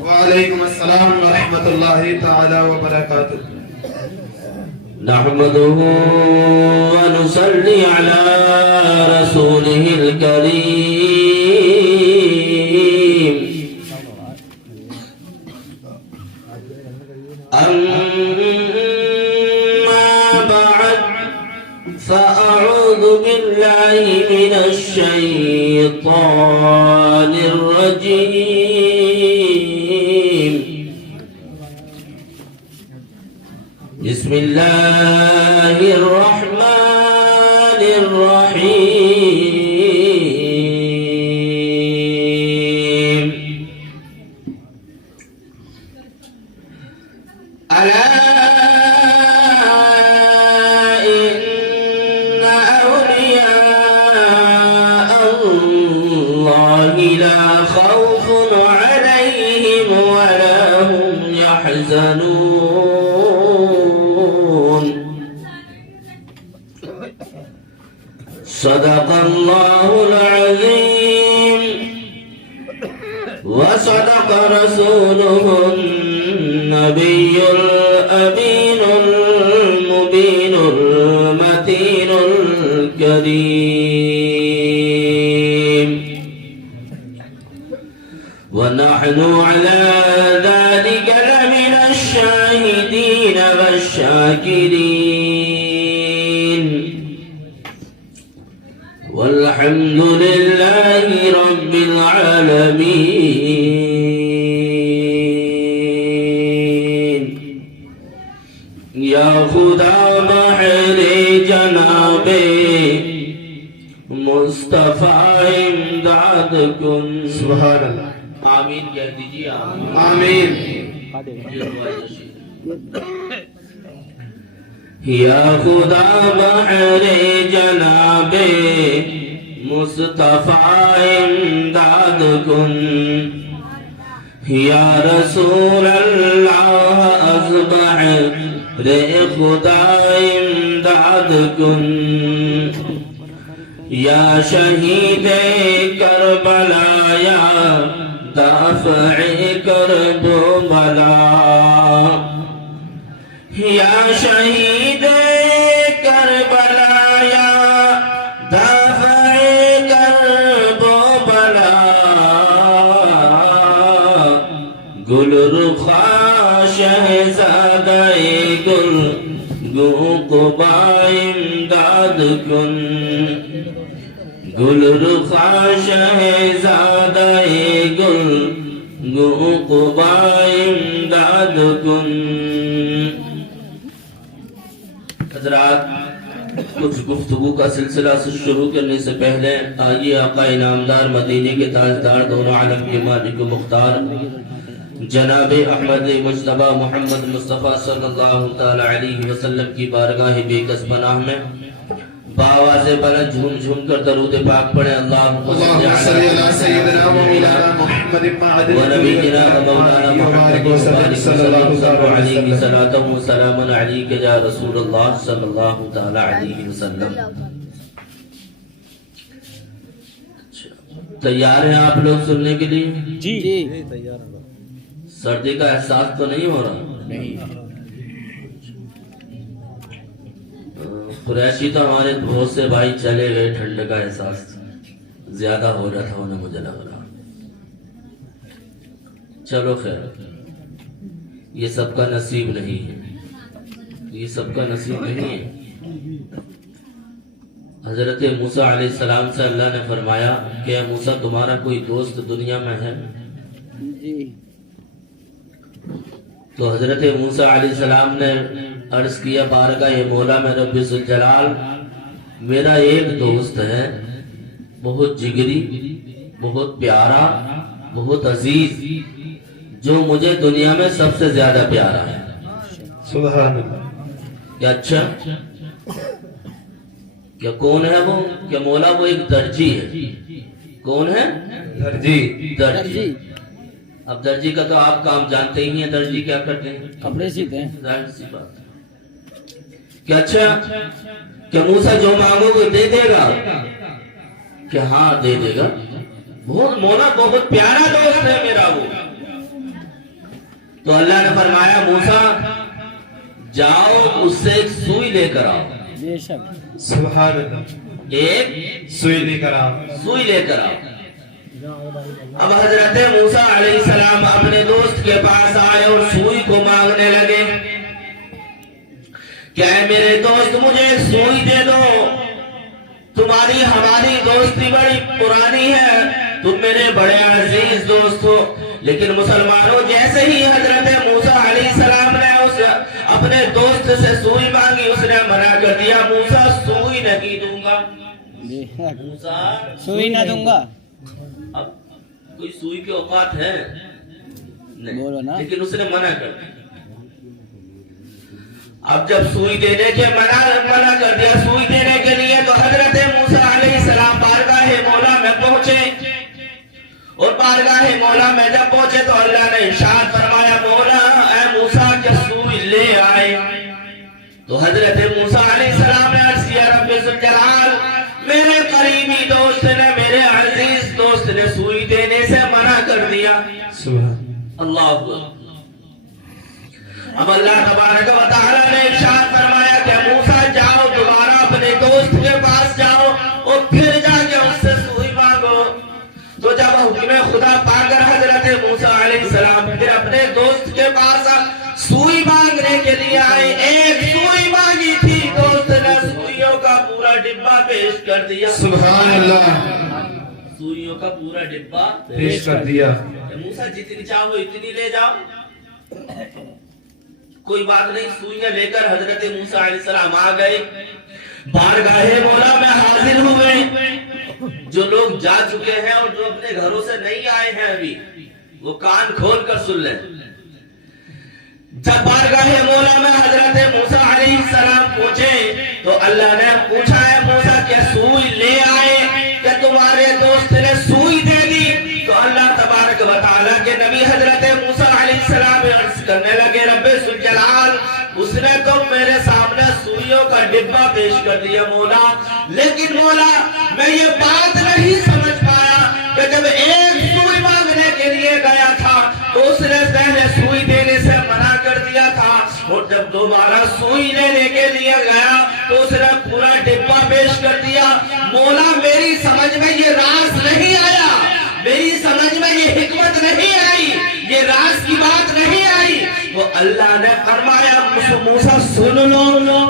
وعلیکم السلام ورحمۃ اللہ تعالی وبرکاتہ. نحمده ونصلي على رسوله الكريم. أما بعد فأعوذ بالله من الشيطان الرجيم. بسم الله الرحمن الرحيم. ألا إن أولياء الله لا خوف عليهم ولا هم يحزنون. صدق الله العظيم وصدق رسوله النبي الأمين المبين المتين الكريم. ونحن على ذلك لمن الشاهدين والشاكرين. والحمد لله رب العالمين. یا خدا بحر جناب مصطفیٰ امداد کن. سبحان اللہ. آمین کہہ دیجیے. آمین. یا خدا بحر جناب مصطفیٰ امداد کن. یا رسول اللہ از بحر خدا امداد کن. یا شہید کربلا یا دافع کرب و بلا. یا شہید کربلا یا دافع کرب و بلا. گل رخا شہزادہ گل گوقبا امداد کن. گل رخا شہزادہ گل گوقبا امداد کن. حضرات، کچھ گفتگو کا سلسلہ سے شروع کرنے سے پہلے آئیے آقا انعامدار مدینے کے تاجدار دونوں عالم کے مالک و مختار جناب احمد مجتبی محمد مصطفیٰ صلی اللہ تعالی علیہ وسلم کی بارگاہ بے کس پناہ میں بآواز بلند جھوم جھوم کر درود پاک پڑھیں. اللہم صلی علی سیدنا و مولانا محمد و نبینا و مولانا محمد صلی اللہ علیہ وسلم و سلام علیک یا رسول اللہ صلی اللہ تعالی علیہ وسلم. تیار ہیں آپ لوگ سننے کے لیے؟ جی تیار ہیں. سردی کا احساس تو نہیں ہو رہا؟ نہیں. قریشی تو ہمارے بہت سے بھائی چلے گئے، ٹھنڈ کا احساس زیادہ ہو رہا تھا انہیں، مجھے لگ رہا. چلو خیر، یہ سب کا نصیب نہیں ہے، یہ سب کا نصیب نہیں ہے. حضرت موسیٰ علیہ السلام سے اللہ نے فرمایا کہ اے موسیٰ تمہارا کوئی دوست دنیا میں ہے؟ تو حضرت موسیٰ علیہ السلام نے عرض کیا بارگاہ مولا میں رب ذوالجلال، میرا ایک دوست ہے، بہت جگری، بہت پیارا، بہت عزیز، جو مجھے دنیا میں سب سے زیادہ پیارا ہے. سبحان اللہ. کیا اچھا، کیا کون ہے وہ؟ کہ مولا وہ ایک درجی ہے. کون ہے؟ درجی. اب درجی کا تو آپ کام جانتے ہی ہیں. درجی کیا کرتے ہیں؟ کپڑے سیتے ہیں. ظاہر سی بات. کہ اچھا، کہ موسیٰ جو مانگو گے دے دے گا؟ کہ ہاں دے دے گا. بہت مولا بہت پیارا دوست ہے میرا وہ. تو اللہ نے فرمایا موسیٰ جاؤ اس سے ایک سوئی لے کر آؤ. بے شک. سبحان اللہ. ایک سوئی لے کر آؤ. سوئی لے کر آؤ. اب حضرت موسیٰ علیہ السلام اپنے دوست کے پاس آئے اور سوئی کو مانگنے لگے کہ اے میرے دوست مجھے ایک سوئی دے دو. تمہاری ہماری دوستی بڑی پرانی ہے, تم میرے بڑے عزیز دوست ہو. لیکن مسلمانوں جیسے ہی حضرت موسیٰ علیہ السلام نے اپنے دوست سے سوئی مانگی اس نے منع کر دیا. موسیٰ سوئی نہیں دوں گا. بے شک. موسیٰ سوئی نہ دوں گا. اب کوئی سوئی کے اوقات ہے بولو نا. نہیں, لیکن اس نے منع کر دیا. اب جب سوئی دینے کے منع کر دیا سوئی دینے کے لیے, تو حضرت موسیٰ علیہ السلام بارگاہ مولا میں پہنچے. اور بارگاہ مولا میں جب پہنچے تو اللہ نے ارشاد فرمایا مولا اے موسیٰ کیا سوئی لے آئے. تو حضرت موسیٰ علیہ السلام نے عرض کیا رب ذوالجلال میرے قریبی دوست نے میرے عزیز دوست نے سوئی دینے سے منع کر دیا. سبحان اللہ اکبر. اب اللہ تبارک و تعالیٰ نے ارشاد فرمایا کہ موسیٰ جاؤ دوبارہ اپنے دوست کے پاس جاؤ اور پھر جا کے اس سے سوئی مانگو. تو جب حکم خدا پا کر حضرت موسیٰ علیہ السلام پھر اپنے دوست کے پاس سوئی مانگنے کے لیے آئے, ایک سوئی مانگی تھی, دوست نے سوئیوں کا پورا ڈبہ پیش کر دیا. سبحان اللہ. سوئیوں کا پورا ڈبہ پیش کر دیا. موسیٰ جتنی چاہو اتنی لے جاؤ, کوئی بات نہیں. سوئیاں لے کر حضرت موسیٰ علیہ السلام آ گئے, بارگاہ مولا میں حاضر ہوئے. جو لوگ جا چکے ہیں اور جو اپنے گھروں سے نہیں آئے ہیں ابھی وہ کان کھول کر سن لیں. جب بارگاہ مولا میں حضرت موسیٰ علیہ السلام پہنچے تو اللہ نے پوچھا ہے موسیٰ کیا سوئی لے آئے, کہ تمہارے دوست نے سوئی دے دی. تو اللہ تبارک و تعالیٰ کے نبی حضرت موسیٰ علیہ السلام عرض کرنے لگے رب ذوالجلال اس نے تو میرے سامنے سوئیوں کا ڈبہ پیش کر دیا مولا, لیکن مولا میں یہ بات نہیں سمجھ پایا کہ جب ایک سوئی مانگنے کے لیے گیا تھا تو اس نے پہلے سوئی دینے سے منع کر دیا تھا, اور جب دوبارہ سوئی لینے کے لیے گیا تو اس نے پورا ڈبہ پیش کر دیا. مولا میری سمجھ میں یہ راز نہیں آیا, میری سمجھ میں یہ حکمت نہیں آئی, یہ راز کی بات نہیں آئی. تو اللہ نے فرمایا موسیٰ سن لو,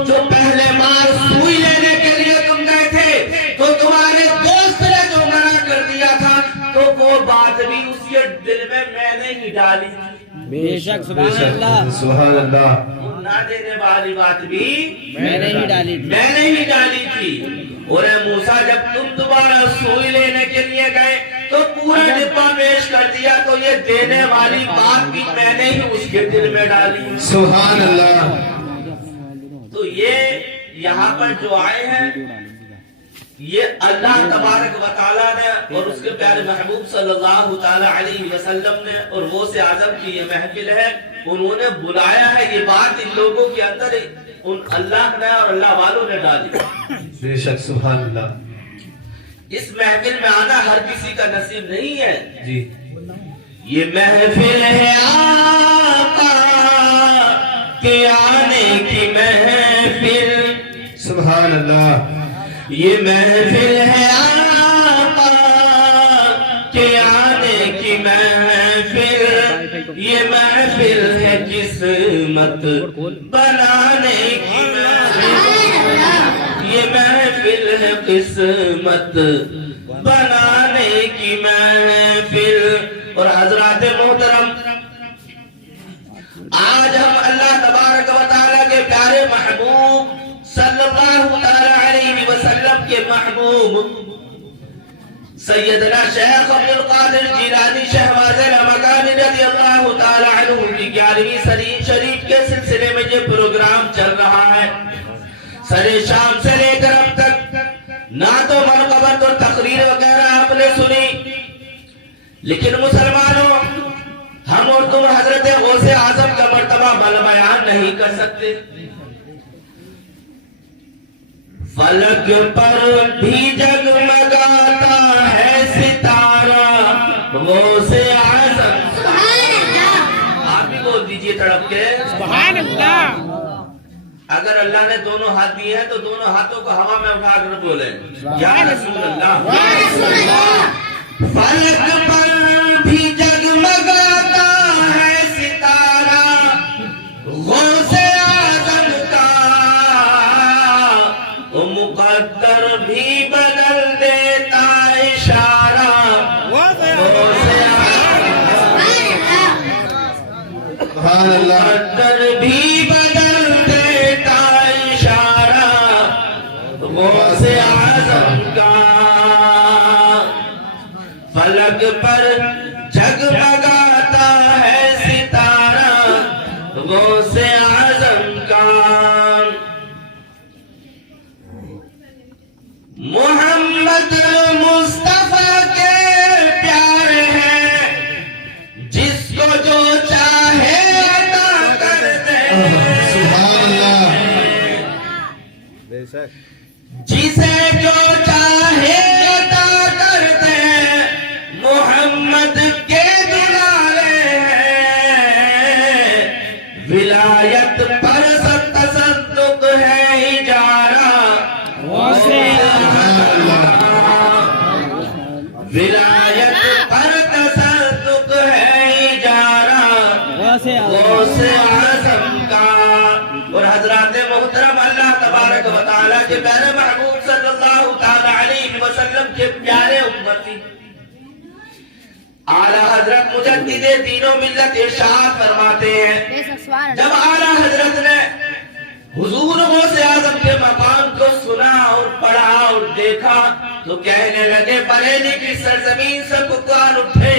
جو پہلے بار سوئی لینے کے لیے تم گئے تھے تو تمہارے دوست نے جو منع کر دیا تھا تو وہ بات بھی اس کے دل میں نے ہی ڈالی. بے شک. سبحان اللہ. سبحان اللہ. نہ دینے والی بات بھی میں نے ہی ڈالی تھی. میں نے ہی ڈالی تھی. اور اے موسیٰ جب تم دوبارہ سوئی لینے کے لیے گئے تو پورا ڈبہ پیش کر دیا, تو یہ دینے والی بات بھی میں نے ہی اس کے دل میں ڈالی. سبحان اللہ. تو یہ یہاں پر جو آئے ہیں یہ اللہ تبارک و تعالیٰ نے اور اس کے پیارے محبوب صلی اللہ تعالی علیہ وسلم نے اور غوث اعظم کی یہ محفل ہے, انہوں نے بلایا ہے. یہ بات ان لوگوں کے اندر ان اللہ نے اور اللہ والوں نے ڈالی. بے شک. سبحان اللہ. اس محفل میں آنا ہر کسی کا نصیب نہیں ہے جی. یہ محفل ہے آقا کے آنے کی محفل. سبحان اللہ. یہ محفل ہے آقا کے آنے کی محفل. یہ محفل ہے قسمت بنانے کی محفل. یہ محفل ہے قسمت بنانے کی محفل. اور حضرات محترم آج ہم اللہ تبارک و تعالیٰ کے پیارے محبوب صلی اللہ تعالیٰ علیہ وسلم کے محبوب سیدنا شیخ عبدالقادر جیلانی شہباز لمکانی رضی اللہ تعالیٰ عنہ کی 11ویں شریف کے سلسلے میں یہ پروگرام چل رہا ہے. سر شام سے لے کر اب تک نہ تو منقبت اور تقریر وغیرہ آپ نے سنی, لیکن مسلمانوں ہم اور تم حضرت غوث اعظم کا مرتبہ بیان نہیں کر سکتے. فلک پر بھی جگمگاتا ہے ستارہ, غوث اعظم آپ بھی بول دیجئے تڑپ کے سبحان اللہ. اگر اللہ نے دونوں ہاتھ دیے ہیں تو دونوں ہاتھوں کو ہوا میں اٹھا کر بولے یا رسول اللہ. فلک پر بھی جگمگاتا ہے ستارہ غوث اعظم کا، وہ مقدر بھی بدل دیتا اشارہ غوث سبحان اللہ مقدر بھی بدل دیتا اشارہ غوث اعظم کا. فلک پر جگمگاتا ہے ستارہ غوث اعظم کا. محمد مصطفیٰ کے پیارے ہیں، جس کو جو چاہے عطا کرتے ہیں، سبحان اللہ جسے جو چاہے عطا کرتے ہیں. محمد کے دلالے ہیں، ولایت پر تصدق ہے اجارہ ولایت پر تصدق ہے اجارہ غوث اعظم کا. اور حضرات محترم اللہ تبارک و تعالیٰ کے پیارے محبوب صلی اللہ تعالی علیہ وسلم کے پیارے امتی اعلیٰ حضرت مجدد دین و ملت ارشاد فرماتے ہیں، جب اعلیٰ حضرت نے حضور غوث اعظم کے مقام کو سنا اور پڑھا اور دیکھا تو کہنے لگے بریلی کی سرزمین سے پکار اٹھے،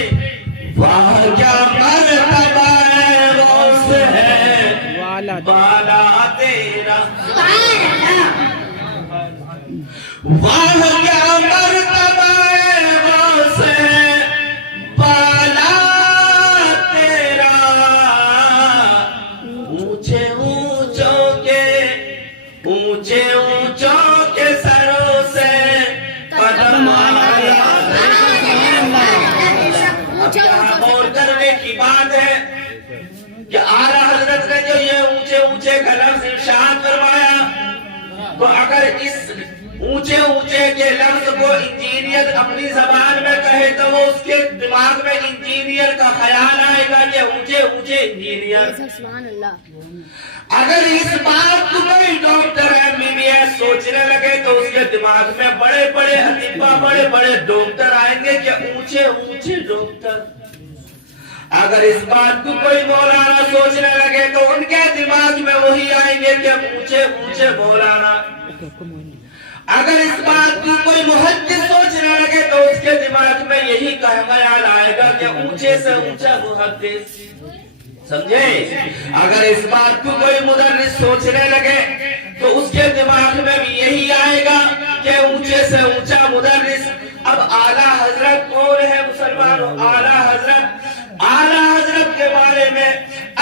واہ کیا مرتبہ ہے غوث ہے بالا تیرا، واہ کیا مرتبہ ہے غوث ہے بالا تیرا. اونچے اونچوں کے سروں سے قدم آیا. اب یہاں غور کرنے کی بات ہے کہ اعلیٰ حضرت نے جو یہ اونچے کا لفظ ارشاد فرمایا، تو اگر اس اونچے کے لفظ کو انجینئر اپنی زبان میں کہے تو وہ اس کے دماغ میں انجینئر کا خیال آئے گا کہ اونچے انجینئر. اگر اس بات کو کوئی ڈاکٹر MBBS سوچنے لگے تو اس کے دماغ میں بڑے اطباء بڑے ڈاکٹر آئیں گے کہ اونچے ڈاکٹر. اگر اس بات کو کوئی مولانا سوچنے لگے تو ان کے دماغ میں وہی آئیں گے کہ اونچے مولانا. اگر اس بات کو کوئی محدث سوچنے لگے تو اس کے دماغ میں یہی خیال آئے گا کہ اونچے سے اونچا محدث. سمجھے؟ اگر اس بات کو کوئی مدرس سوچنے لگے تو اس کے دماغ میں بھی یہی آئے گا کہ اونچے سے اونچا مدرس. اب اعلیٰ حضرت کون ہے مسلمانوں؟ اعلیٰ حضرت کے بارے میں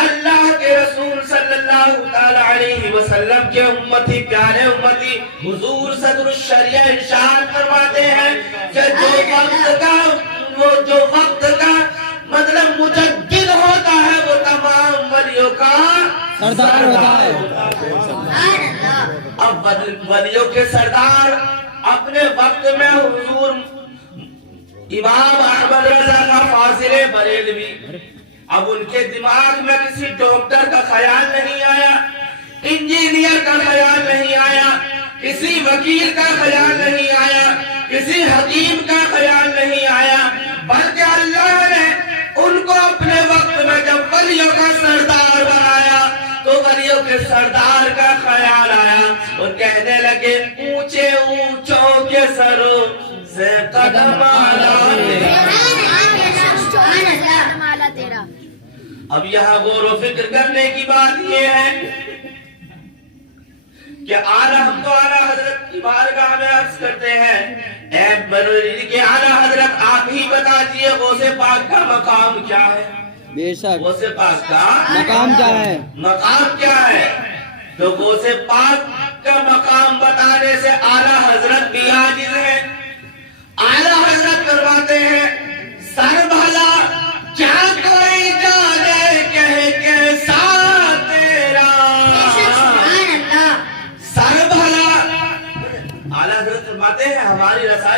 اللہ کے رسول صلی اللہ تعالی علیہ وسلم کے امتی پیارے امتی حضور صدر الشریعہ ارشاد فرماتے ہیں کہ جو وقت کا مطلب مجدد ہوتا ہے وہ تمام ولیوں کا سردار ہوتا ہے. اب ولیوں کے سردار اپنے وقت میں حضور امام احمد رضا کا فاضل بریلوی. اب ان کے دماغ میں کسی ڈاکٹر کا خیال نہیں آیا، انجینئر کا خیال نہیں آیا، کسی وکیل کا خیال نہیں آیا، کسی حکیم کا خیال نہیں آیا، بلکہ اللہ نے ان کو اپنے وقت میں جب ولیوں کا سردار بنایا تو ولیوں کے سردار کا خیال آیا اور کہنے لگے اونچوں کے سروں سے قدم آلا تیرا. اب یہاں غور و فکر کرنے کی بات یہ ہے کہ ہم تو اعلیٰ حضرت کی بارگاہ میں عرض کرتے ہیں، اے بریلوی کے اعلیٰ حضرت آپ ہی بتا دیجئے غوث پاک کا مقام کیا ہے؟ بے شک غوث پاک کا مقام کیا ہے؟ مقام کیا ہے؟ تو غوث پاک کا مقام بتانے سے اعلیٰ حضرت بھی عاجز ہیں. اعلیٰ حضرت فرماتے ہیں سر بھلا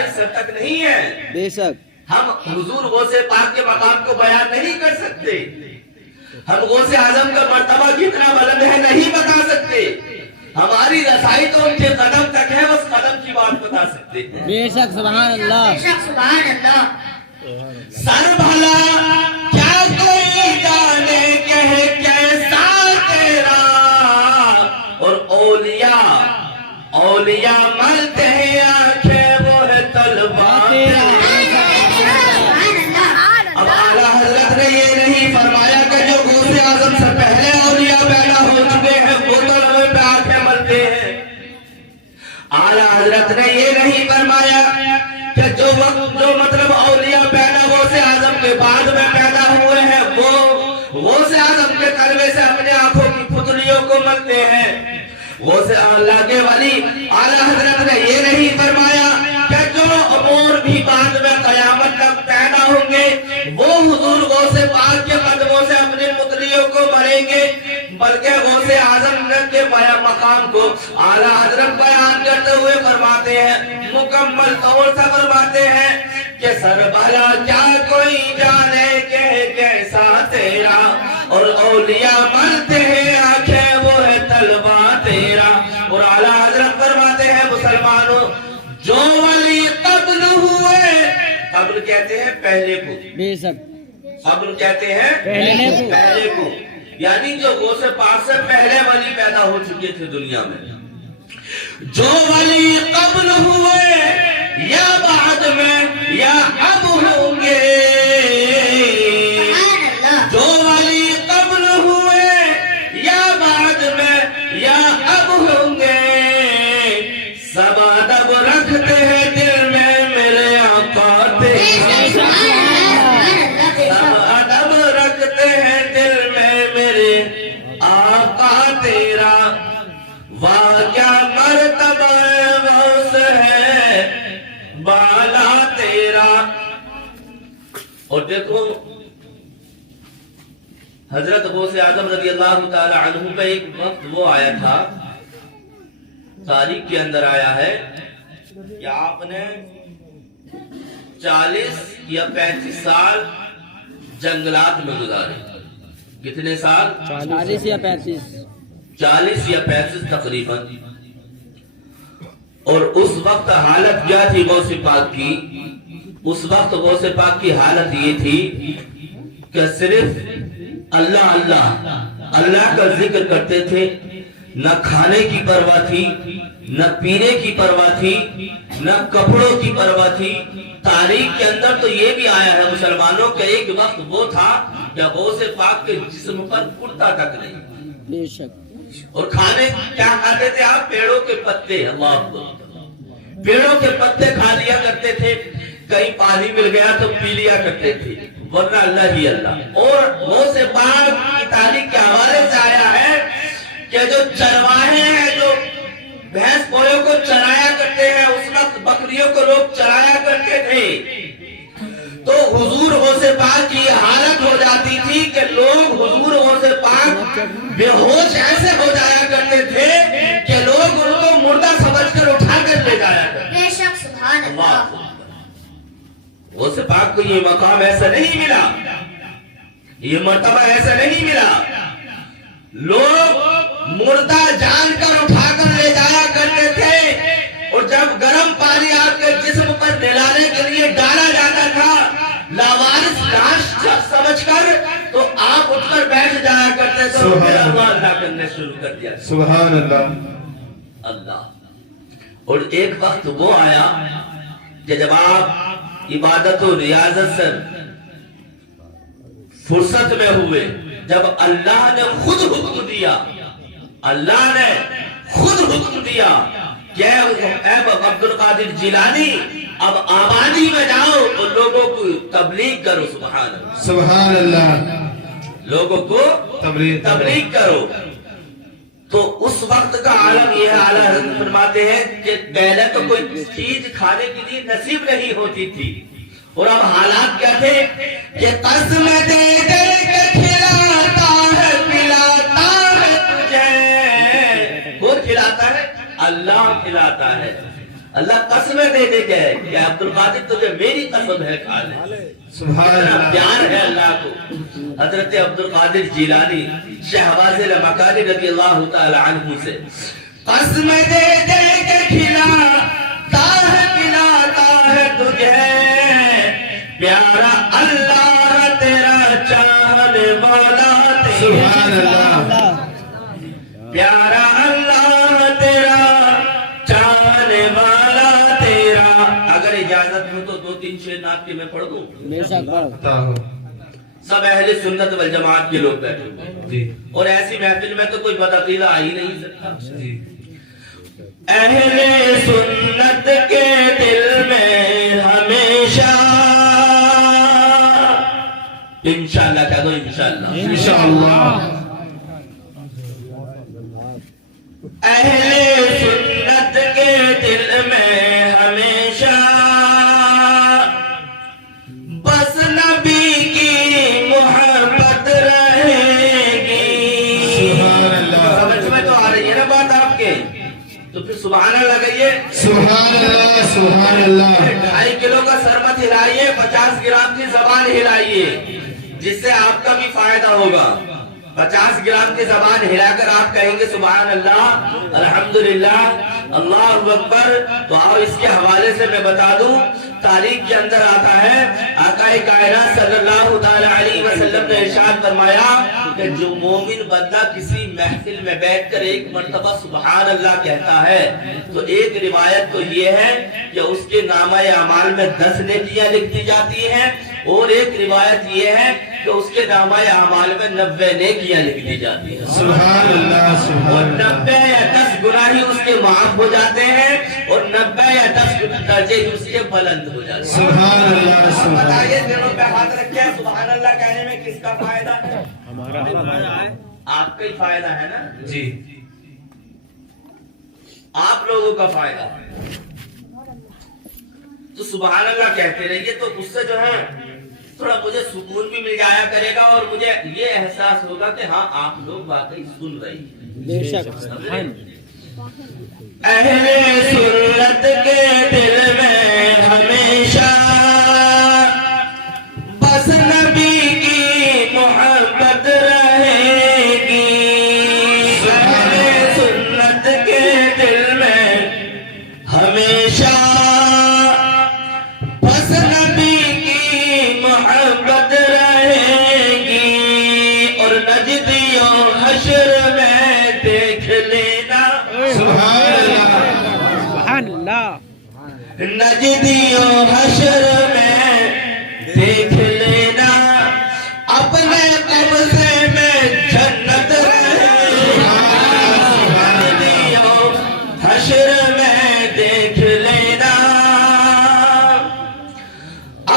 رسائی سر تک نہیں ہے. بے شک ہم حضور غوث پاک کے مقام کو بیان نہیں کر سکتے. ہم غوث اعظم کا مرتبہ کتنا بلند ہے نہیں بتا سکتے. ہماری رسائی تو ان کے قدم تک ہے, اس قدم کی بات بتا سکتے ہیں. بے شک سبحان اللہ. سر بھلا کیا کوئی جانے کہے کیسا تیرا, اور اولیاء ملتے ہیں آنکھیں وہ ہے تلوار تیرا. اب اعلیٰ حضرت نے یہ نہیں فرمایا کہ جو غوث اعظم سے پہلے اولیاء پیدا ہو چکے ہیں وہ تلوے پہ آنکھیں ملتے ہیں. اعلیٰ حضرت نے یہ نہیں فرمایا کہ جو مطلب اولیاء پیدا غوث اعظم کے بعد میں پیدا ہوئے ہیں وہ غوث اعظم کے تلوے سے اپنے آنکھوں کی پتلیوں کو ملتے ہیں. غوث اللہ کے ولی اعلیٰ حضرت نے یہ نہیں فرمایا کہ جو امور بھی بعد میں قیامت تک پیدا ہوں گے وہ حضور غوث پاک کے قدموں سے اپنی پتلیوں کو مریں گے, بلکہ غوث اعظم کے مقام کو اعلیٰ حضرت بیان کرتے ہوئے فرماتے ہیں, مکمل طور سے فرماتے ہیں کہ سر بھلا کیا کوئی جانے کہ کیسا تیرا, اور اولیاء ملتے ہیں آنکھیں وہ ہے تلوا تیرا. اور اعلیٰ حضرت فرماتے ہیں مسلمانوں جو ولی قبل ہوئے, قبل کہتے ہیں پہلے کو, بے شک قبل کہتے ہیں پہلے کو, یعنی جو غوث پاک سے پہلے ولی پیدا ہو چکے تھے دنیا میں, جو ولی قبل ہوئے یا بعد میں یا اب ہوں گے, جو ولی قبل ہوئے یا بعد میں یا اب ہوں گے, سب ادب رکھتے ہیں دل میں میرے آقا تیرا, سب ادب رکھتے ہیں دل میں میرے آقا تیرا. واہ کیا مرتبہ غوث ہے بالا تیرا. اور دیکھو حضرت غوث اعظم رضی اللہ تعالی عنہ کا ایک وقت وہ آیا تھا, تاریخ کے اندر آیا ہے کہ آپ نے 40 یا 35 سال جنگلات میں گزارے. کتنے سال؟ 40 یا 35 40 یا 35 تقریباً. اور اس وقت حالت کیا تھی غوث پاک کی؟ اس وقت غوث پاک کی حالت یہ تھی کہ صرف اللہ اللہ اللہ کا ذکر کرتے تھے. نہ کھانے کی پرواہ تھی, نہ پینے کی پرواہ تھی, نہ کپڑوں کی پرواہ تھی. تاریخ کے اندر تو یہ بھی آیا ہے مسلمانوں کا ایک وقت وہ تھا کہ غوث پاک کے جسم پر کرتا تک نہیں. بے شک. اور کھانے کیا کھاتے تھے آپ؟ پیڑوں کے پتے. اللہ اکبر. پیڑوں کے پتے کھا لیا کرتے تھے, کہیں پانی مل گیا تو پی لیا کرتے تھے, ورنہ اللہ ہی اللہ. اور غوث پاک کی تاریخ کے حوالے سے آیا ہے کہ جو چرواہے ہیں جو بھینس بویوں کو چرایا کرتے ہیں, اس وقت بکریوں کو لوگ چرایا کرتے تھے, تو حضور غوث پاک کی حالت ہو جاتی تھی کہ لوگ حضور غوث پاک بے ہوش ایسے ہو جایا کرتے تھے کہ لوگ ان کو مردہ سمجھ کر اٹھا کر لے جایا کرتے. بے شک سبحان اللہ. غوث پاک کو یہ مقام ایسا نہیں ملا, یہ مرتبہ ایسا نہیں ملا. لوگ مردہ جان کر اٹھا کر لے جایا کرتے تھے, اور جب گرم پانی آپ کے جسم پر نہلانے کے لیے ڈالا جاتا تھا لاوارث لاش سمجھ کر, تو آپ اٹھ کر بیٹھ جایا کرتے تھے اور پھر اللہ کرنے شروع کر دیا. سبحان اللہ. اللہ. اور ایک وقت وہ آیا کہ جب آپ عبادت و ریاضت سے فرصت میں ہوئے, جب اللہ نے خود حکم دیا, اللہ نے خود حکم دیا کہ اے عبد القادر جیلانی اب آبادی میں جاؤ اور لوگوں کو تبلیغ کرو. سبحان اللہ. سبحان اللہ. لوگوں کو تبلیغ کرو. تو اس وقت کا عالم یہ ہے, اعلیٰ حضرت فرماتے ہیں کہ پہلے تو کوئی چیز کھانے کے لیے نصیب نہیں ہوتی تھی, اور اب حالات کیا تھے کہ قسم دے دے کے کھلاتا ہے پلاتا ہے تجھے. کون کھلاتا ہے؟ اللہ کھلاتا ہے. اللہ قسمیں دے دے کے کہ عبد القادر تجھے میری قسم ہے کھا لے. سبحان اللہ. پیار ہے اللہ کو. حضرت عبد القادر جیلانی شہباز مکاری رضی اللہ تعالی عنہ سے قسم دے دے کے کھلاتا ہے تجھے پیارا اللہ تیرا چاہنے والا سبحان اللہ. پیارا اللہ تیرا چاہنے والا تیرا. اگر اجازت ہو تو 2-3 شعر نعت کے میں پڑھ دوں. بے شک پڑھو. پڑھتا ہوں. سب اہل سنت والجماعت کے لوگ بیٹھے ہوئے جی اور ایسی محفل میں تو کوئی بدعقیدہ آ ہی نہیں سکتا. جی. اہل سنت کے دل میں ہمیشہ انشاءاللہ کہہ دو. انشاءاللہ انشاءاللہ. اہل سنت کے دل میں ہمیشہ بس نبی کی محبت رہے گی. سبحان اللہ. سمجھ میں تو آ رہی ہے نا بات آپ کے؟ تو پھر سبحان اللہ کہیے. سبحان اللہ. سبحان اللہ. 2.5 کلو کا سربت ہلائیے, 50 گرام کی زبان ہلائیے, جس سے آپ کا بھی فائدہ ہوگا. 50 گرام کی زبان ہلا کر آپ کہیں گے سبحان اللہ, الحمدللہ, اللہ اکبر. تو آؤ اس کے حوالے سے میں بتا دوں, تاریخ کے اندر آتا ہے آقا کائنات صلی اللہ تعالی علیہ وسلم نے ارشاد فرمایا کہ جو مومن بندہ کسی محفل میں بیٹھ کر ایک مرتبہ سبحان اللہ کہتا ہے تو ایک روایت تو یہ ہے کہ اس کے نامہ اعمال میں 10 نیکیاں لکھ دی جاتی ہیں, اور ایک روایت یہ ہے کہ اس کے نامہ اعمال میں 90 نیکیاں لکھ دی جاتی ہیں. سبحان اللہ. سبحان اور اللہ. 90 یا 10 گناہ ہی اس کے معاف ہو جاتے ہیں, اور 90 یا 10 درجے ہی اس کے بلند ہو جاتے ہیں. سبحان اللہ. اب سبحان بتائیے اللہ. دلوں پہ ہاتھ رکھے, سبحان اللہ کہنے میں کس کا فائدہ ہے؟ آپ کا ہی فائدہ ہے نا جی آپ لوگوں کا فائدہ ہے. تو سبحان اللہ کہتے رہیے, تو اس سے جو ہے تھوڑا مجھے سکون بھی مل جایا کرے گا, اور مجھے یہ احساس ہوگا کہ ہاں آپ لوگ واقعی سن رہی ہیں. بے شک. اہل سنت کے دل میں ہمیشہ بس نبی کی محبت رہے گی. اہل سنت کے دل میں ہمیشہ بس نبی کی محبت رہے گی, اور نجدیوں حشر میں دیکھ لینا. سبحان اللہ. سبحان اللہ. نجدیوں حشر میں دیکھ لینا اپنے قبضے میں جنت رہے. نجدیوں حشر میں دیکھ لینا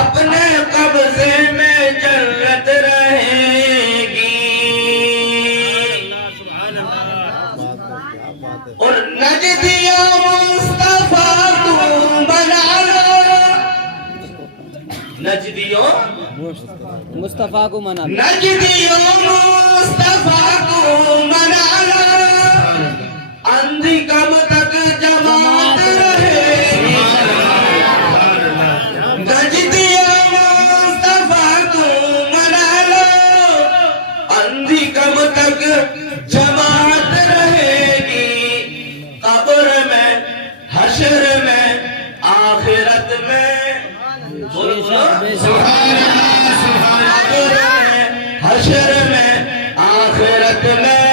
اپنے قبضے میں جنت رہے گی. اور نجدیوں مصطفیٰ کو بنا لو. نجدیوں مصطفیٰ کو منا. نجدیوں مصطفیٰ کو منا لو, اندھی کم تک جماعت رہے. نجدیوں مصطفیٰ کو منا لو, اندھی کم تک جماعت رہے گی. قبر میں, حشر میں, آخرت میں, بے شک. بے شک. قبر میں, حشر میں, آخرت میں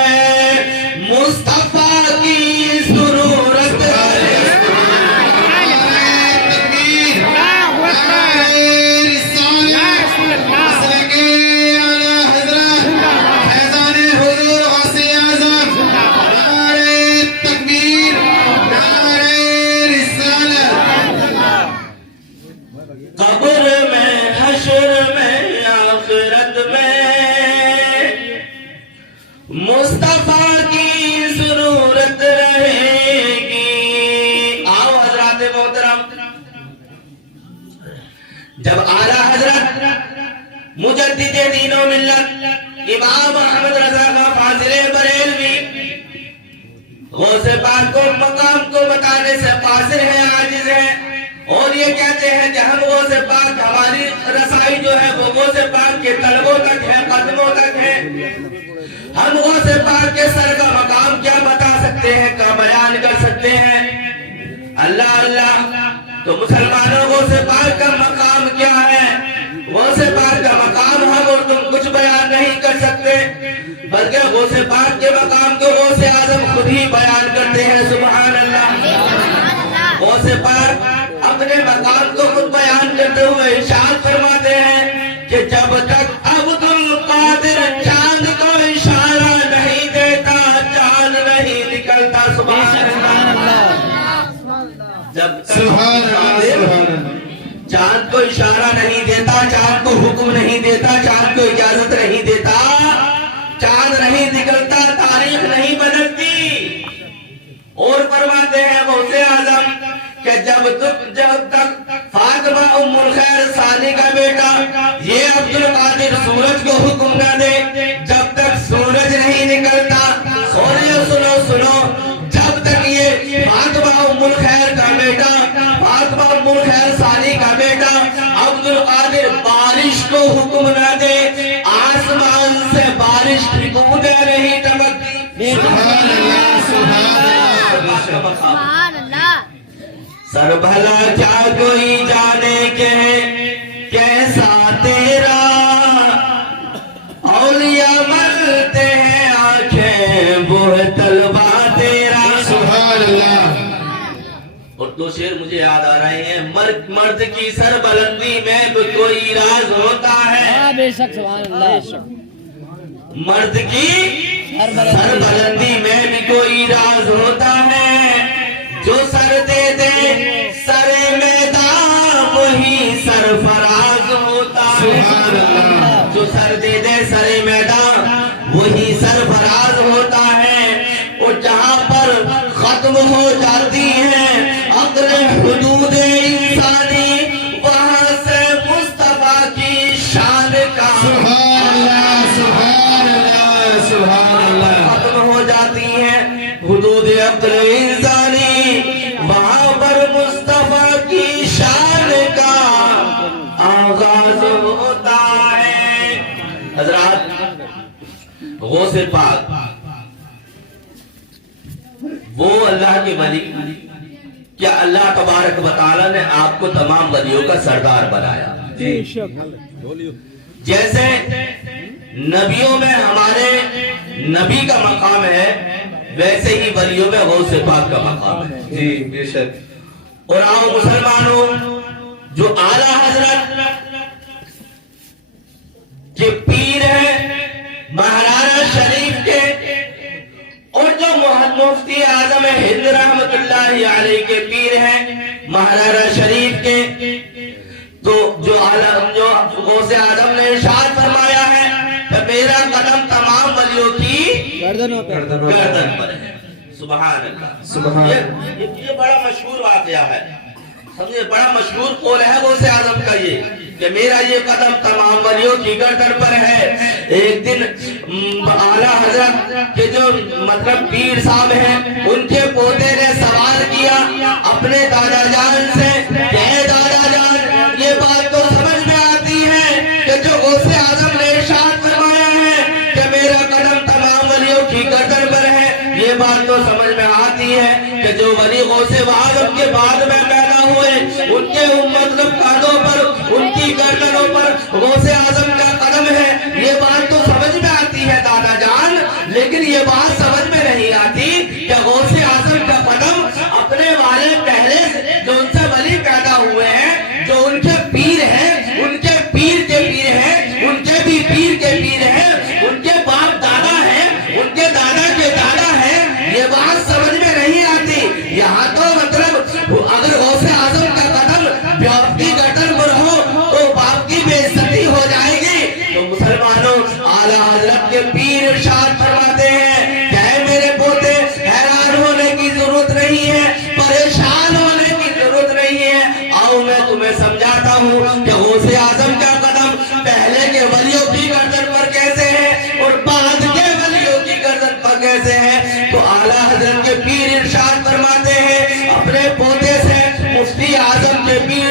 مصطفیٰ کی ضرورت ہے. قبر میں, حشر میں, آخرت میں مصطفیٰ کی ضرورت رہے گی. آؤ حضرات محترم, جب اعلیٰ حضرت مجدد دین و ملت امام احمد رضا کا فاضل بریلوی غوث پاک کو مقام کو بتانے سے قاصر ہے, آج اور یہ کہتے ہیں کہ ہم غوث پاک ہماری رسائی جو ہے وہ غوث پاک کے طلبوں تک ہے، قدموں تک ہے. ہم غوث پاک کے سر کا مقام کیا بتا سکتے ہیں، کیا بیان کر سکتے ہیں؟ اللہ اللہ. تو مسلمانوں غوث پاک کا مقام کیا ہے؟ غوث پاک کا مقام ہم اور تم کچھ بیان نہیں کر سکتے، بلکہ غوث پاک کے مقام کو غوث اعظم خود ہی بیان کرتے ہیں. سبحان اللہ. غوث پاک اپنے مقام کو خود بیان کرتے ہوئے ارشاد فرماتے ہیں کہ جب تک عبد القادر چاند کو اشارہ نہیں دیتا چاند نہیں نکلتا. سبحان اللہ. جب سبحان اللہ. چاند کو اشارہ نہیں دیتا، چاند کو حکم نہیں دیتا، چاند کو اجازت نہیں دیتا، چاند نہیں نکلتا، تاریخ نہیں بدلتی. اور فرماتے ہیں غوث اعظم کہ جب تک فاطمہ ام الخیر ثانی کا بیٹا یہ عبد القادر سورج کو حکم نہ دے، جب تک سورج نہیں نکلتا. اور یہ سنو جب تک یہ فاطمہ ام الخیر کا بیٹا فاطمہ ام الخیر ثانی کا بیٹا عبد القادر بارش کو حکم نہ دے، آسمان سے بارش کی بوندیں نہیں ٹپکتی. سبحان اللہ. سبحان اللہ. سر بھلا کیا کوئی جانے کے کیسا تیرا، اولیاء ملتے ہیں آنکھیں وہ طلبہ تیرا. سبحان اللہ. اور دو شعر مجھے یاد آ رہے ہیں. مرد کی سر بلندی میں بھی کوئی راز ہوتا ہے. ہاں بے شک. سبحان اللہ. مرد کی سر بلندی میں بھی کوئی راز ہوتا ہے. جو سر دے دے سر میدان وہی سرفراز ہوتا ہے. سبحان اللہ. جو سر دے دے سر میدان وہی سرفراز ہوتا ہے. اور جہاں پر ختم ہو جاتی ہے عقل حدود انسانی وہاں سے مصطفیٰ کی شان کا سبحان اللہ. سبحان اللہ. سبحان اللہ. ختم ہو جاتی ہے حدود عقل انسانی وہاں پر مصطفیٰ کی شان کا آغاز ہوتا ہے. حضرات غوث پاک وہ اللہ کے ولی، کیا اللہ تبارک و تعالی نے آپ کو تمام ولیوں کا سردار بنایا؟ جیسے نبیوں میں ہمارے نبی کا مقام ہے ویسے ہی ولیوں میں غوث پاک کا مقام ہے. جی بے شک. اور آؤ مسلمانوں، جو اعلیٰ حضرت کے پیر ہیں مہارانا شریف کے، اور جو مفتی اعظم ہند رحمت اللہ علیہ کے پیر ہیں مہارانا شریف کے، تو جو غوث اعظم نے ارشاد فرمایا ہے کہ میرا قدم تمام ولیوں کی گردنوں پہ گردن پر ہے. سبحان اللہ. سبحان یہ بڑا مشہور واقعہ ہے، سمجھے، بڑا مشہور قول ہے غوث اعظم کا یہ کہ میرا یہ قدم تمام ولیوں کی گردن پر ہے. ایک دن اعلیٰ حضرت کے جو مطلب پیر صاحب ہیں ان کے پوتے نے سوال کیا اپنے دادا جان سے کہ اے دادا جان یہ بات تو سمجھ میں آتی ہے کہ جو غوث اعظم نے ارشاد فرمایا ہے کہ میرا قدم تمام ولیوں کی گردن پر ہے، یہ بات تو سمجھ میں آتی ہے کہ جو ولی غوث اعظم کے بعد میں پیدا ہوئے ان کے مطلب کانوں پر ان کی گردنوں پر غوث اعظم کا قدم ہے، یہ بات تو سمجھ میں آتی ہے دادا جان، لیکن یہ بات سمجھ میں نہیں آتی کہ غوث اعظم کا قدم اپنے والے پہلے جو ان سے ولی پیدا ہوئے ہیں، جو ان کے پیر ہیں، ان کے پیر کے پیر ہیں، ان کے بھی پیر کے پیر ہیں، ان کے باپ دادا ہیں، ان کے دادا کے دادا ہیں، یہ بات سمجھ میں نہیں آتی. یہاں تو مطلب اگر غوث اعظم کا قدم باپ کی گردن پر ہو تو باپ کی بے عزتی ہو جائے گی. تو مسلمانوں اعلیٰ حضرت کے پیر ارشاد فرماتے ہیں کہ اے میرے پوتے حیران ہونے کی ضرورت نہیں ہے، پریشان ہونے کی ضرورت نہیں ہے. آؤ میں تمہیں سمجھاتا ہوں کہ غوث اعظم کا قدم پہلے کے ولیوں کی گردن پر کیسے ہے اور بعد کے ولیوں کی گردن پر کیسے ہے. تو اعلیٰ حضرت کے پیر ارشاد فرماتے ہیں اپنے پوتے سے مفتی اعظم کے پیر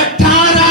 18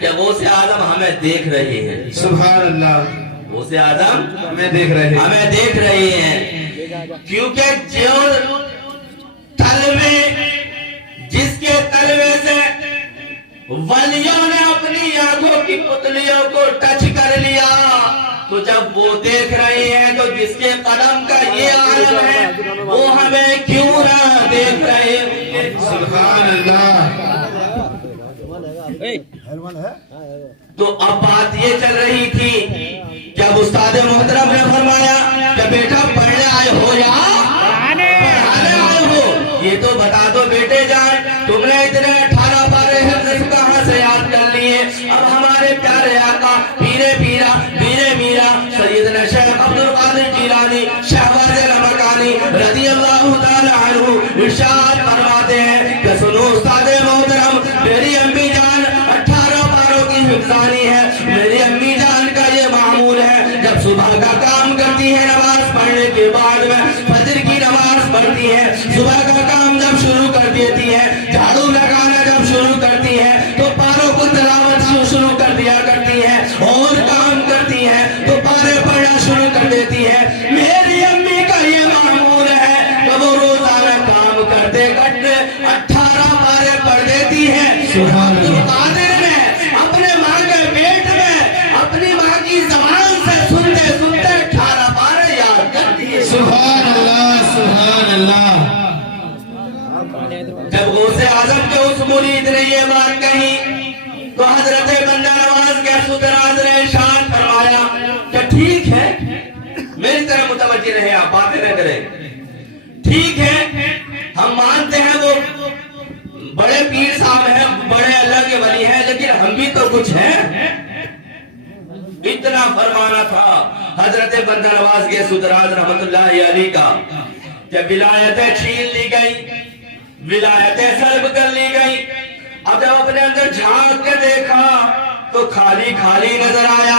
کہ غوث اعظم ہمیں دیکھ رہے ہیں. سبحان اللہ. غوث اعظم ہمیں دیکھ رہے ہیں. ہمیں دیکھ رہے ہیں کیونکہ جو تلوے جس کے تلوے سے ولیوں نے اپنی آنکھوں کی پتلیوں کو ٹچ کر لیا تو جب وہ دیکھ رہے ہیں تو جس کے قدم کا یہ عالم ہے وہ ہمیں کیوں نہ دیکھ رہے ہیں. سبحان اللہ. تو اب بات یہ چل رہی تھی کہ اب استاد محترم نے فرمایا کہ بیٹا پڑھنے آئے ہو یا پڑھانے آئے ہو؟ یہ تو بتا دو بیٹے جان تم نے اتنے 18 پارے حفظ کہاں سے یاد کر لیے. اب ہمارے پیارے آقا پیرے پیرا میرے میرا سیدنا شیخ عبد القادر جیلانی شہباز رمکانی رضی اللہ تعالی عنہ ارشاد فرماتے ہیں کہ سنو استاد محترم میری امی جان 18 پاروں کی حفظانی ہے. میری امی جان کا یہ معمول ہے جب صبح کا کام کرتی ہے نماز پڑھنے کے بعد میں فجر کی نماز پڑھتی ہے. صبح کا کام جب شروع کر دیتی ہے جھاڑو لگانا جب شروع کرتی ہے تو پاروں کو تلاوت شروع کر دیا کرتی ہے. اور کام کرتی ہے تو پارے پڑھنا شروع کر دیتی ہے. میری امی کا یہ معمول ہے کہ وہ روزانہ کام کرتے کرتے 18 پارے پڑھ دیتی ہے. سبحان اللہ. قادر نے اپنے ماں کے پیٹ میں اپنی ماں کی زبان سے سنتے سنتے 18 پارے یاد کر دیے. سبحان اللہ. سبحان اللہ. جب غوث اعظم کے اس مرید نے یہ بات کہی تو حضرت بندہ نواز کے سدراز نے ارشاد فرمایا کہ ٹھیک ہے میری طرح متوجہ رہے آپ باتیں نہ کریں. ٹھیک ہے ہم مانتے ہیں وہ بڑے پیر صاحب ہیں بڑے اللہ کے ولی ہیں لیکن ہم بھی تو کچھ ہیں. اتنا فرمانا تھا حضرت بندہ نواز کے سدراز رحمت اللہ علیہ کا کہ ولایتیں چھین لی گئی ولایتیں سلب کر لی گئی. اب جب اپنے اندر جھانک کے دیکھا تو خالی خالی نظر آیا.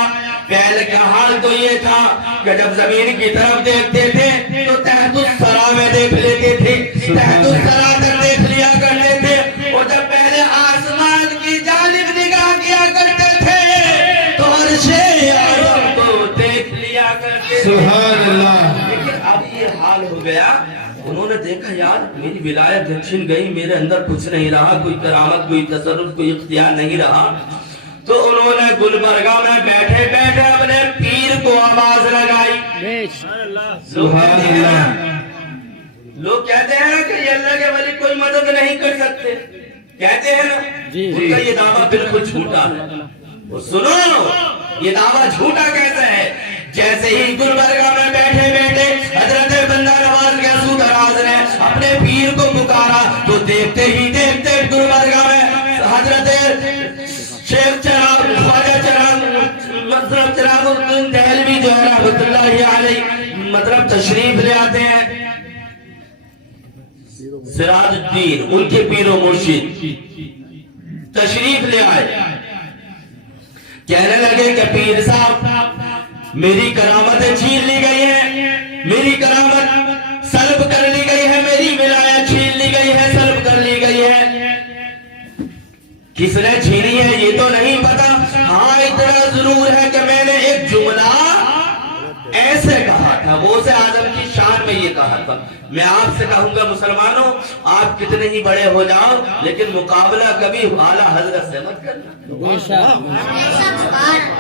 پہلے کا حال تو یہ تھا کہ جب زمین کی طرف دیکھتے تھے تو تحت الثری میں دیکھ لیتے تھے تحت الثری تک دیکھ لیا کرتے تھے. اور جب پہلے آسمان کی جانب نگاہ کیا کرتے تھے تو عرش اعظم کو دیکھ لیا کرتے تھے. سبحان اللہ. لیکن اب یہ حال ہو گیا انہوں نے دیکھا یار میری ولایت چھن گئی میرے اندر کچھ نہیں رہا کوئی کرامت کوئی تصرف کوئی اختیار نہیں رہا. تو انہوں نے گلبرگہ میں بیٹھے بیٹھے اپنے پیر کو آواز لگائی. سبحان اللہ. لوگ کہتے ہیں کہ یہ اللہ کے ولی کوئی مدد نہیں کر سکتے کہتے ہیں نا ان کا یہ دعویٰ بالکل جھوٹا ہے. وہ سنو یہ دعویٰ جھوٹا کیسا ہے. جیسے ہی گلبرگہ میں بیٹھے بیٹھے حضرت بندہ نواز کے سودراز نے اپنے پیر کو پکارا تو دیکھتے ہی دیکھتے گلبرگہ میں حضرت شیخ چراغ خواجہ چراغ مطلب چراغ الدین دہلوی جو ہے رحمت اللہ علیہ مطلب تشریف لے آتے ہیں. سراج الدین ان کے پیر و مرشد تشریف لے آئے. کہنے لگے کہ پیر صاحب میری کرامتیں چھین لی گئی ہیں میری کرامت سلب کر لی گئی ہے میری ولایت چھین لی گئی ہے سلب کر لی گئی ہے. کس نے چھینی ہے یہ تو نہیں پتا. ہاں اتنا ضرور ہے کہ میں نے ایک جملہ ایسے کہا تھا غوث اعظم کی شان میں یہ کہا تھا. میں آپ سے کہوں گا مسلمانوں آپ کتنے ہی بڑے ہو جاؤ لیکن مقابلہ کبھی اعلیٰ حضرت سے مت کرنا.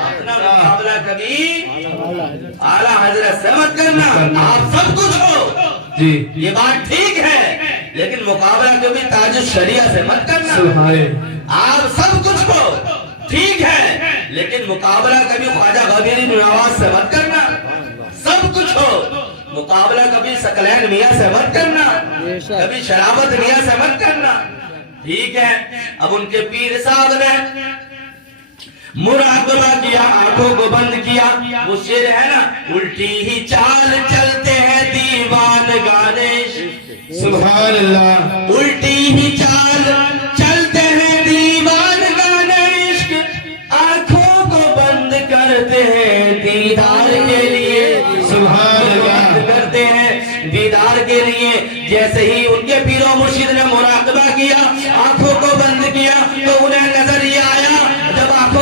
اپنا مقابلہ کبھی اعلیٰ حضرت سے مت کرنا. آپ سب کچھ ہو جی یہ بات ٹھیک ہے لیکن مقابلہ کبھی تاج الشریعہ سے مت کرنا. آپ سب کچھ ہو ٹھیک ہے لیکن مقابلہ کبھی خواجہ غبیری نواز سے مت کرنا. سب کچھ ہو مقابلہ کبھی ثقلین میاں سے مت کرنا کبھی شرافت میاں سے مت کرنا. ٹھیک ہے اب ان کے پیر صاحب نے مراقبہ کیا آنکھوں کو بند کیا. وہ شعر ہے نا الٹی ہی چال چلتے ہیں دیوان گانے. سبحان اللہ. الٹی ہی چال چلتے ہیں دیوان گانے عشق آنکھوں کو بند کرتے ہیں دیدار کے لیے. سبحان اللہ. کرتے ہیں دیدار کے لیے. جیسے ہی ان کے پیر و مرشد نے مراقبہ کیا آنکھوں کو بند کیا تو انہیں نظر یہ آیا جب آنکھوں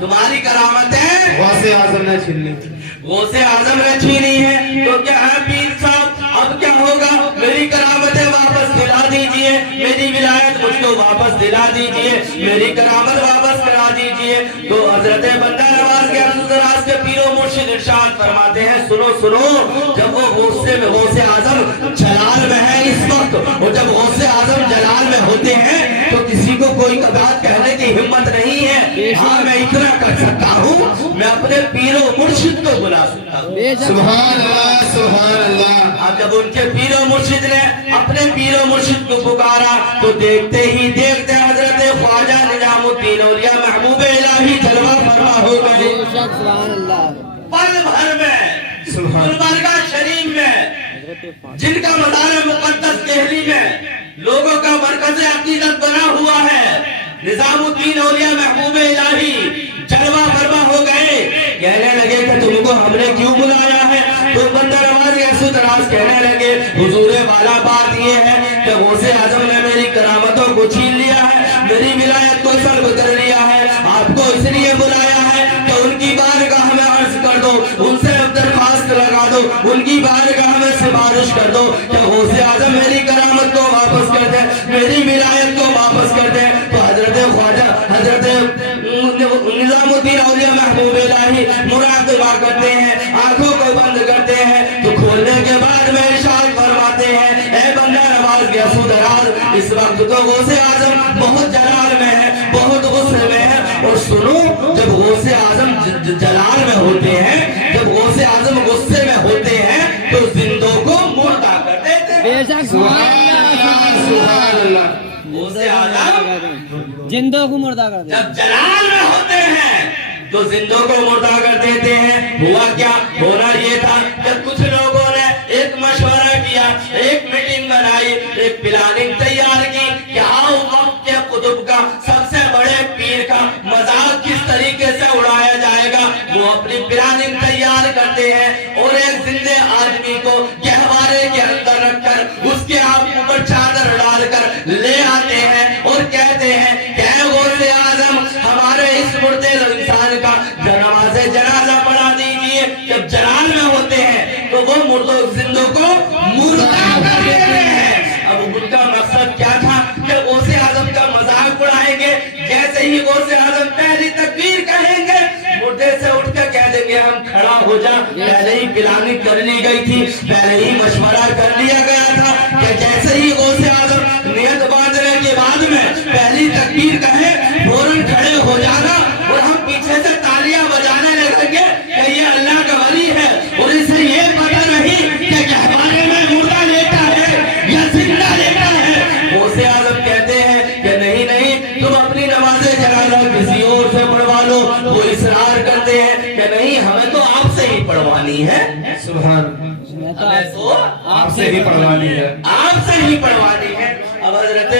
تمہاری کرامتیں غوث اعظم نے چھین لی غوث اعظم نے چھینی ہے تو کیا ہے پیر صاحب اب کیا ہوگا میری کرامتیں واپس دلا دیجئے میری ولایت مجھ کو واپس دلا دیجئے میری کرامت واپس کرا دیجئے تو حضرت بندہ نواز کے دراز کے پیر و مرشد ارشاد فرماتے ہیں سنو سنو جب وہ غوث اعظم جلال میں ہے اس وقت اور جب غوث اعظم جلال میں ہوتے ہیں تو کسی کو کوئی بات کہنے کی ہمت نہیں ہے ہاں میں اتنا کر سکتا ہوں میں اپنے پیر و مرشد کو بلا سکتا ہوں سبحان اللہ سبحان اللہ اب جب ان کے پیر و مرشد نے اپنے پیر و مرشد کو پکارا تو دیکھتے ہی دیکھتے حضرت خواجہ نظام الدین اولیاء محبوب الہی جلوہ فرما ہو گئے سبحان اللہ پل بھر میں گلبرگہ شریف میں جن کا مزار مقدس دہلی میں لوگوں کا مرکز عقیدت بنا ہوا ہے نظام الدین اولیاء محبوب الہی جلوہ فرما ہو گئے کہنے لگے کہ تم کو ہم نے کیوں بلایا ہے تو بندہ نواز یسو دراز کہنے لگے حضور والا بات یہ ہے کہ غوث اعظم نے میری کرامتوں کو چھین لیا ہے میری ولایت کو سلب کر لیا ہے آپ کو اس لیے بلایا ہے کہ ان کی بارگاہ میں عرض کر دو ان سے درخواست لگا دو ان کی بارگاہ میں سفارش کر دو کہ غوث اعظم میری کرامت کو واپس کر دے میری ولایت کو واپس کر دے تو حضرت خواجہ حضرت نظام الدین اولیاء محبوب الہی مراقبہ کرتے ہیں آنکھوں کو بند کرتے ہیں تو کھولنے کے بعد میں ارشاد فرماتے ہیں اے بندہ نواز یسو دراز اس وقت تو غوث اعظم بہت جلال میں ہے بہت غصے میں ہے اور سنو جب غوث اعظم جلال میں ہوتے ہیں جب غوث اعظم غصے میں ہوتے ہیں تو زندوں کو مردہ کر دیتے ہیں سبحان اللہ غوث اعظم زندوں کو مردہ کر دے جب جلال میں ہوتے ہیں تو زندوں کو مردہ کر دیتے ہیں ہوا کیا ہونا یہ تھا کہ کچھ لوگوں نے ایک مشورہ کیا ایک میٹنگ بنائی ایک پلاننگ تیار کی کہ آؤ وقت کے قطب کا سب سے بڑے پیر کا مذاق کس طریقے سے اڑایا جائے گا وہ اپنی پلاننگ تیار کرتے ہیں اور ایک زندے آدمی کو گہوارے کے اندر رکھ کر اس کے آپ اوپر چادر ڈال کر لے آتے ہیں اور کہتے ہیں کہ غوث اعظم ہمارے اس مردے انسان کا نماز جنازہ پڑھا دیجئے جب جلال میں ہوتے ہیں تو وہ مردوں زندوں کو مردہ کر دیتے ہیں اب ان کا مقصد کیا تھا کہ غوث اعظم کا مذاق اڑائیں گے جیسے ہی غوث اعظم پہلی تکبیر کہیں گے مردے سے اٹھ کر کہہ دیں گے ہم کھڑا ہو جا پہلے ہی پلاننگ کر لی گئی تھی پہلے ہی مشورہ کر لیا گیا تھا کہ جیسے ہی غوث اعظم نیت باندھنے کے بعد میں پہلی تکبیر کہے فوراً کھڑے ہو جانا اور ہم پیچھے سے تالیاں بجانے لگیں گے کہ یہ اللہ کا ولی ہے اور اسے یہ پتہ نہیں کہ گہوارے میں مردہ لیتا ہے یا زندہ لیتا ہے غوث اعظم کہتے ہیں کہ نہیں نہیں تم اپنی نماز جنازہ کسی اور سے پڑھوا لو وہ اصرار کرتے ہیں کہ نہیں ہمیں تو آپ سے ہی پڑھوانی ہے سبحان ہمیں تو آپ سے ہی پڑھوانی ہے آپ سے ہی پڑھوانی ہے اب حضرت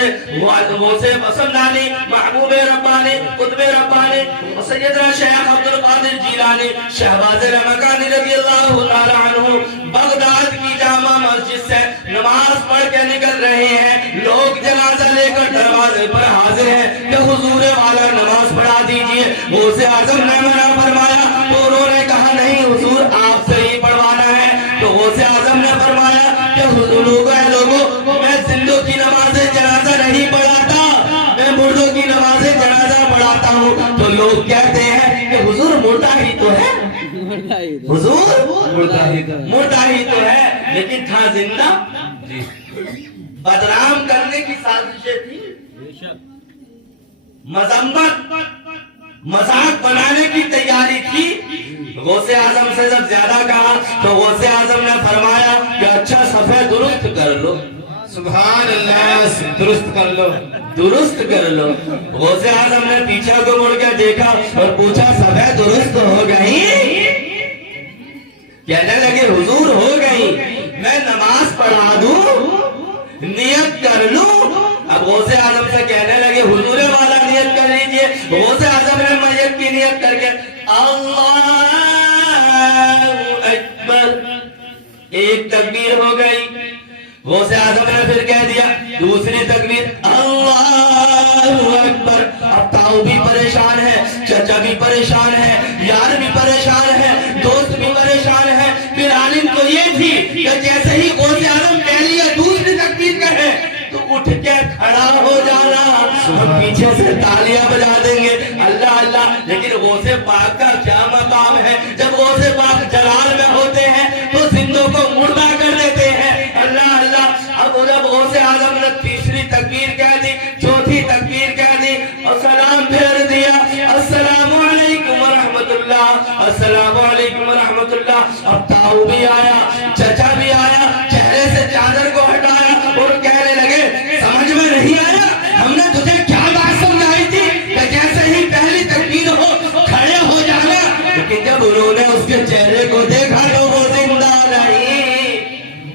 غوث مسمدانی محبوب ربانی قطب ربانی سیدنا شیخ عبد القادر جیلانی شہباز رمکانی رضی اللہ تعالی عنہ بغداد کی جامع مسجد سے نماز پڑھ کے نکل رہے ہیں لوگ جنازہ لے کر دروازے پر حاضر ہیں کہ حضور والا نماز پڑھا دیجئے غوث اعظم نے منع فرمایا تو انہوں نے کہا نہیں حضور آپ سے ہی پڑھوانا ہے تو غوث اعظم نے فرمایا کہ لوگوں میں زندوں کی نماز جنازہ نہیں پڑھاتا میں مردوں کی نماز جنازہ پڑھاتا ہوں تو لوگ کہتے ہیں کہ حضور مردہ ہی تو ہے حضور مردہ ہی تو ہے لیکن تھا زندہ بدنام کرنے کی سازشیں تھی مذمت مذاق بنانے کی تیاری تھی غوث اعظم سے جب زیادہ کہا تو غوث اعظم نے فرمایا کہ اچھا صفحہ درست کر لو سبحان اللہ درست کر لو درست کر لو غوث اعظم نے پیچھے کو مڑ کے دیکھا اور پوچھا صفحہ درست ہو گئی کہنے لگے حضور ہو گئی میں نماز پڑھا دوں نیت کر لوں اب غوث اعظم سے کہنے لگے حضور والا نیت کر لیجئے غوث اعظم نے میت کی نیت کر کے اللہ اکبر ایک تکبیر ہو گئی غوث اعظم نے پھر کہہ دیا دوسری تکبیر اللہ اکبر اب تاؤ بھی پریشان ہے چچا بھی پریشان کھڑا ہو جانا. ہم پیچھے سے تالیاں بجا دیں گے اللہ اللہ. لیکن غوث پاک کا کیا مقام ہے؟ جب غوث پاک جلال میں ہوتے ہیں تو زندوں کو مردہ کر دیتے ہیں اللہ اللہ. اب جب غوث اعظم نے تیسری تکبیر کہہ دی, چوتھی تکبیر کہہ دی اور سلام پھیر دیا, السلام علیکم ورحمت اللہ, السلام علیکم ورحمت اللہ. اب تاؤ بھی آیا, چچا بھی آیا, چہرے سے چادر کو ہٹایا اور کہنے لگے سمجھ میں نہیں آیا, ہم نے تجھے کیا بات سمجھائی تھی کہ جیسے ہی پہلی تکبیر ہو کھڑے ہو جانا. لیکن جب انہوں نے اس کے چہرے کو دیکھا تو وہ زندہ نہیں,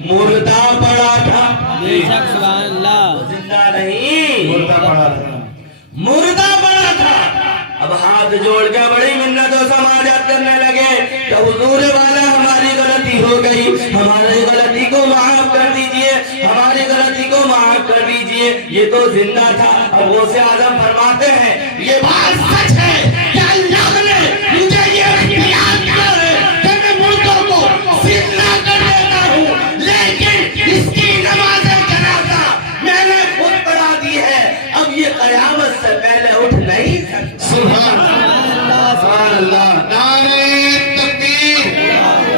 مردہ پڑا تھا. سبحان اللہ. زندہ نہیں, مردہ پڑا تھا. اب ہاتھ جوڑ کے بڑی منت و سماجت کرنے لگے کہ حضور والا ہماری غلطی ہو گئی, ہماری غلطی کو معاف کر دیجئے, ہماری غلطی کو معاف کر دیجئے. یہ تو زندہ تھا. اب غوث اعظم فرماتے ہیں یہ بات سچ ہے کہ اللہ نے مجھے یہ اختیار دیا ہے کہ میں مردوں کو زندہ کر دیتا ہوں, لیکن اس کی نماز جنازہ میں نے خود پڑھا دی ہے. اب یہ قیامت سے پہلے اٹھ نہیں سکتا. سبحان اللہ, سبحان اللہ. نعرہ تکبیر,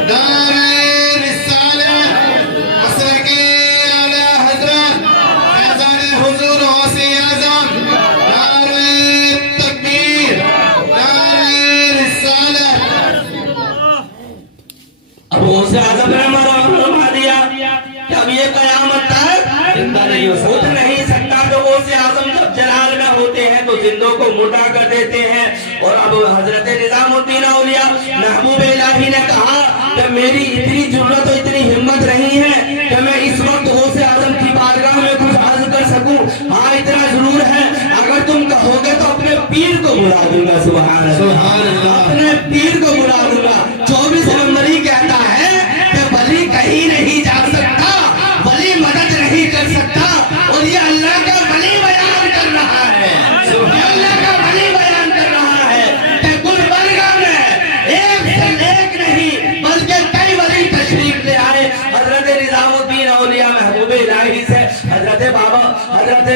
نعرہ رسالت, مسلک اعلی حضرت فیضان حضور غوث اعظم. نعرہ تکبیر, نعرہ رسالت. اب غوث اعظم نے فرما دیا کہ اب یہ قیامت تک زندہ نہیں ہو سکتا, نہیں سکتا. تو غوث اعظم جب جلال میں ہوتے ہیں تو زندوں کو مردہ کر دیتے ہیں. اور اب حضرت نظام الدین اولیاء محبوب الہی نے کہا کہ میری اتنی ضرورت و اتنی ہمت نہیں ہے کہ میں اس وقت غوث اعظم کی بارگاہ میں کچھ عرض کر سکوں. ہاں اتنا ضرور ہے, اگر تم کہو گے تو اپنے پیر کو بلا دوں گا. سبحان اللہ, اپنے پیر کو بلا دوں گا. 24 نمبری کہتا ہے کہ ولی کہیں نہیں جا سکتا, ولی مدد نہیں کر سکتا, اور یہ اللہ کا ولی بیان کر رہا ہے, اللہ کا ولی بیان کر رہا ہے کہ گلبرگہ میں ایک سے ایک نہیں بلکہ کئی ولی تشریف لے آئے. حضرت نظام الدین اولیاء محبوب الہی سے حضرت بابا حضرت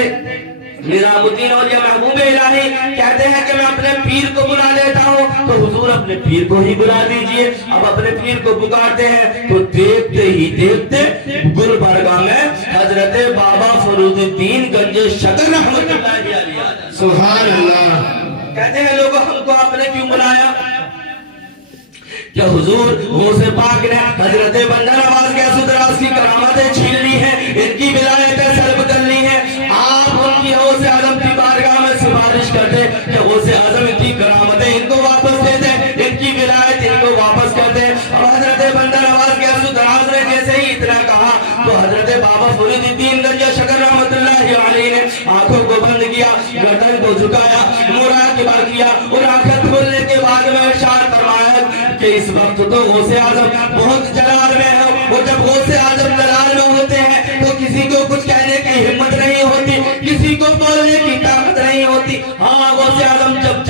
نظام الدین اولیاء محبوب الہی کہتے ہیں کہ میں اپنے پیر کو بلا لیتا ہوں. تو حضور اپنے پیر کو ہی بلا دیجئے. اب اپنے پیر کو پکارتے ہیں تو دیکھتے ہی دیکھتے گلبرگہ میں حضرت بابا فروز الدین گنج شکر رحمت اللہ علیہ آ جاتے. سبحان اللہ. کہتے ہیں لوگوں ہم کو آپ نے کیوں بلایا؟ کہ حضور غوث پاک نے حضرت بندہ نواز کے اسدراس کی کرامتیں چھین لی ہیں, ان کی ولایتیں سلب کر لی ہیں. آپ ان کی غوث اعظم کی بارگاہ میں سفارش کرتے کہ غوث اعظم ان کی کرامتیں ان کو واپس دے دیں, ان کی ولایت ان کو واپس کر دیں. اور حضرت بندہ نواز کے اسدراس نے جیسے ہی اتنا کہا تو حضرت بابا فرید الدین گنج شکر رحمت اللہ علیہ نے آنکھوں کو بند کیا, گردن کو جھکایا, مراقبہ کیا, اور آنکھیں کھولنے کے بعد میں ارشاد فرمایا کہ اس وقت تو غوث اعظم بہت جلال میں ہے, اور جب غوث اعظم جلال میں ہوتے ہیں تو کسی کو کچھ کہنے کی ہمت نہیں ہوتی, کسی کو بولنے کی طاقت نہیں ہوتی. ہاں غوث اعظم جب